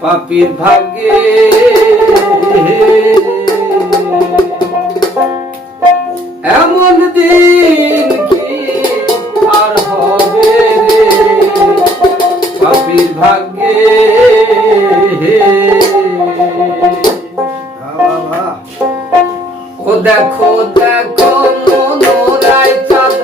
পাপীর ভাগ্যে এমন দিন কি আর হবে রে, পাপীর ভাগ্যে ও দেখো দেখো মনোরায় চাঁদ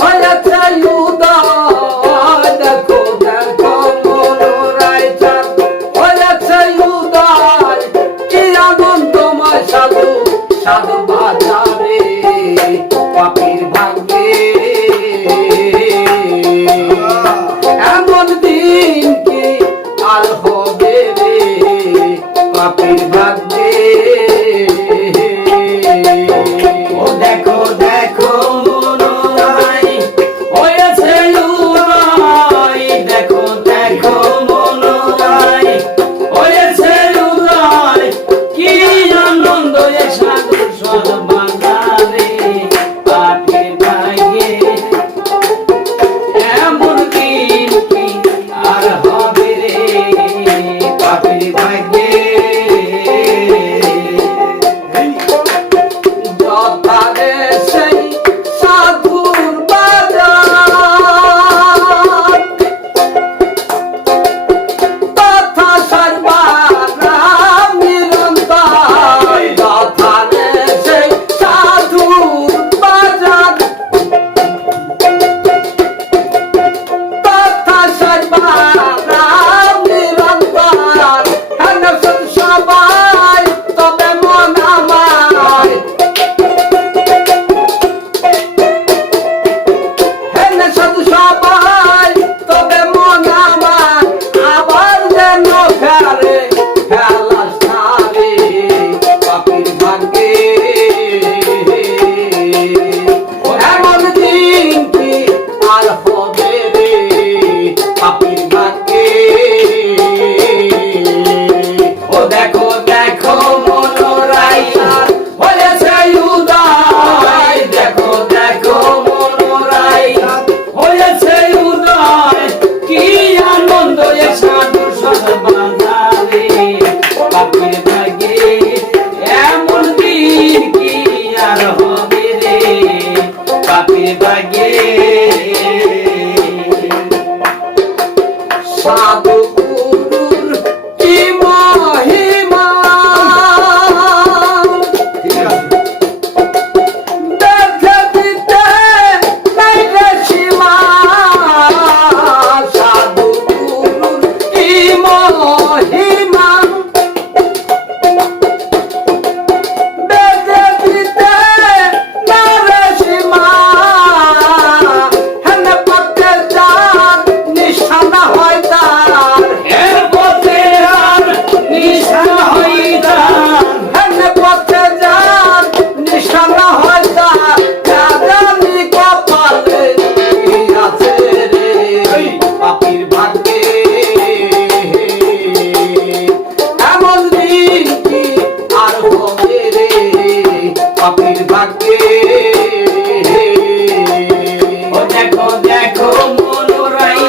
হয়েছে উদয়, দেখো দেখো মনোরায় চাঁদ হয়েছে উদয়, কি আনন্দময় সাধু সাধু বাজারে পাপীর ভাগ্যে এমন দিন কি আর হবে রে, পাপীর ভাগ্যে দেখো দেখো মনোরাই হয়েছে উদয়, দেখো দেখো মনোরাই হয়েছে উদয়, কি আনন্দ এ সাধু সর্ববাজারে পাপীর ভাগ্যে এমন দিন কি আর হবে রে, পাপীর ভাগ্যে সাধু গুরুর কি মহিমা, দেখে দিতে নাই রে সীমা, সাধু গুরুর কি মহিমা, দেখে দিতে নাই রে সীমা, হেন পথে যার নিশানা হয় তার, এর পথে আর নিশানা হইতাম, হেন পথে যার নিশানা হয় তার, জানি কপালে কি আছে রে, পাপীর ভাগ্যে এমন দিন কি আর হবে রে, পাপীর ভাগ্যে ও দেখো দেখো মনোরাই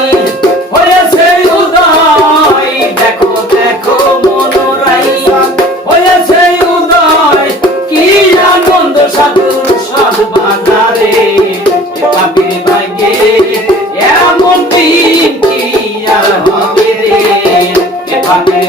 হয়েছে উদয়, দেখো দেখো মনোরাই হয়েছে উদয়, কি আনন্দ সাধু সর্ববাজারে পাপীর ভাগ্যে এমন দিন কি আর হবে রে, পাপীর